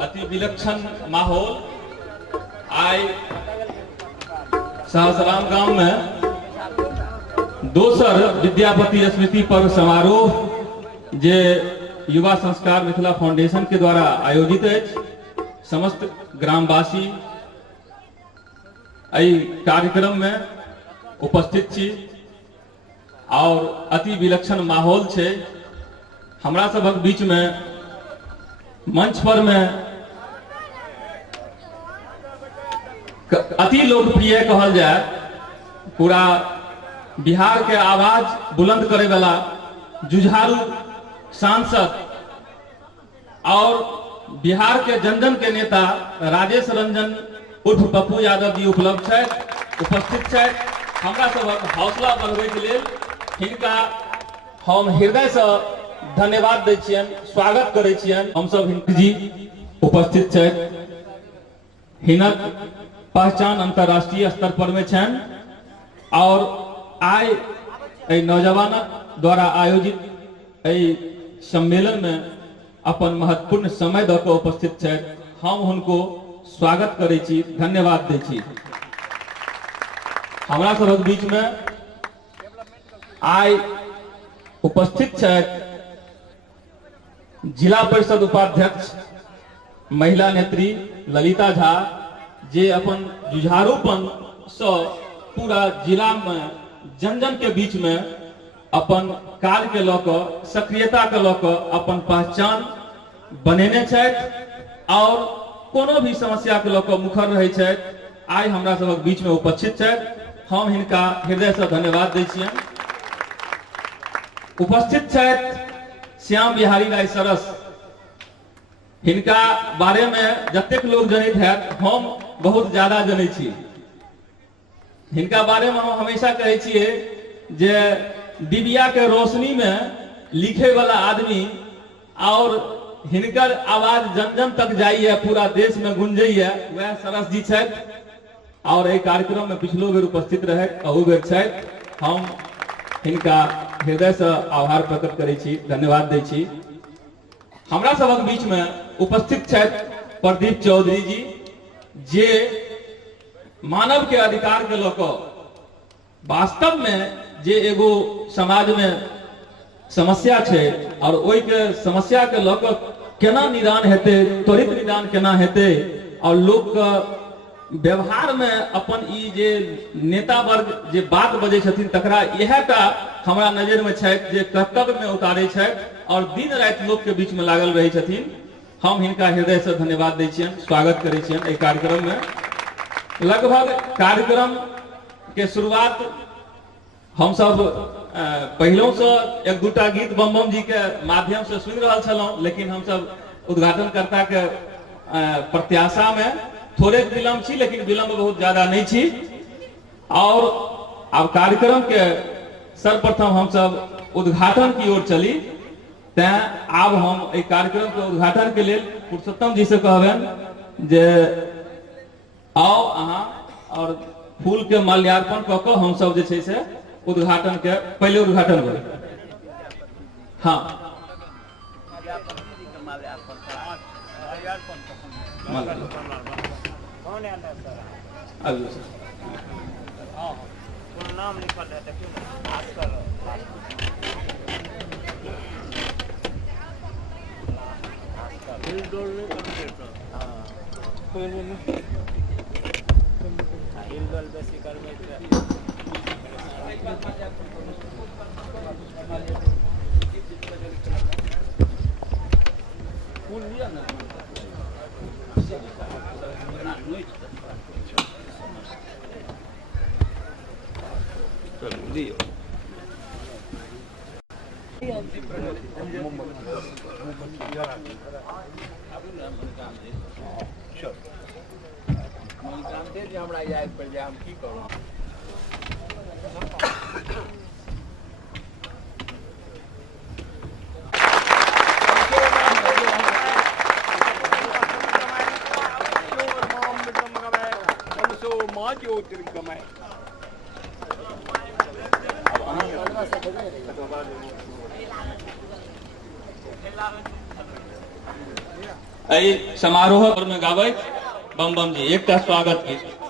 अति विलक्षण माहौल आई सहसराम गांव में दोसर विद्यापति स्मृति पर्व समारोह जे युवा संस्कार मिथिला फाउंडेशन के द्वारा आयोजित है। समस्त ग्रामवासी एहि कार्यक्रम में उपस्थित छी और अति विलक्षण माहौल छे। हमरा सबक बीच में मंच पर में अति लोकप्रिय कहल जाए, पूरा बिहार के आवाज बुलंद करे वाला जुझारू सांसद और बिहार के जन जन के नेता राजेश रंजन उर्फ पप्पू यादव जी उपस्थित है। हमरा सबक हौसला बढ़ावे के लिए हिनका हम हृदय से धन्यवाद दै छियन, स्वागत करे छियन। हम सब हिनक जी उपस्थित है। हिनक पहचान अंतरराष्ट्रीय स्तर पर में छन और आय नौजवान द्वारा आयोजित सम्मेलन में अपन महत्वपूर्ण समय द के उपस्थित है। हम उनको स्वागत करे छी, धन्यवाद दै छी। हमरा सबक बीच में आय उपस्थित है जिला परिषद उपाध्यक्ष महिला नेत्री ललिता झा, जे अपन जुझारूपन से पूरा जिला में जन जन के बीच में अपन कार्य के लऽ कऽ सक्रियता के लऽ कऽ अपन पहचान बनेने छथि और कोनो भी समस्या के लऽ कऽ मुखर रहै छथि। आइ हमरा सबक बीच में उपस्थित छथि। हम हिनका हृदय से धन्यवाद दै छियनि। उपस्थित छथि श्याम बिहारी राय सरस। हिनका बारे में जतेक लोग जनैत हैत, हम बहुत ज्यादा जनै छी। हिनका बारे में हम हमेशा कहै छियै जे डिबिया के रोशनी में लिखे वाला आदमी और हिनकर आवाज जन जन तक जाइए, पूरा देश में गुंजैया, वह सरस जी छथि और एक कार्यक्रम में पिछलो बेर उपस्थित रहे, अहू बेर छथि। हम हिनका हृदय से आभार प्रकट करै छी, धन्यवाद दै छी। हमरा सबक बीच में उपस्थित छथि प्रदीप चौधरी जी, जे मानव के अधिकार के लऽ कऽ वास्तव में जे एगो समाज में समस्या छे और ओई के समस्या के लऽ कऽ केना निदान हेते, त्वरित निदान केना हेते और लोग के व्यवहार में अपन ई जे नेता वर्ग जे बात बजे छथिन तकरा इहेटा हमरा नजर में छथि जे कर्तव्य में उतारे छथि और दिन रात लोग के बीच में लागल रहे छथिन। हम हिनका हृदय से धन्यवाद दै छियनि, स्वागत करै छियनि। एहि कार्यक्रम में लगभग कार्यक्रम के शुरुआत हम सब पहलों से एक दूटा गीत बम बम जी के माध्यम से सुनि रहल छलहुं, लेकिन हम सब उद्घाटनकर्ता के प्रत्याशा में थोड़े विलम्ब छी, लेकिन विलम्ब बहुत ज्यादा नहीं छी। और अब कार्यक्रम के सर्वप्रथम हम सब उद्घाटन की ओर चली। तैं आब हम एक कार्यक्रम के उद्घाटन के लिए पुरुषोत्तम जी से कहबनि जे आओ अहाँ और फूल के माल्यार्पण कऽ कऽ हम सब जे छै से उद्घाटन के पहले उद्घाटन करी। हाँ नाम लिखल है, बेसी करबै फूल लिया ना दियो। हमरा याद पड़ जाए, हम की करूं। एहि समारोह में गाबैत बम बम जी एकटा स्वागत गीत।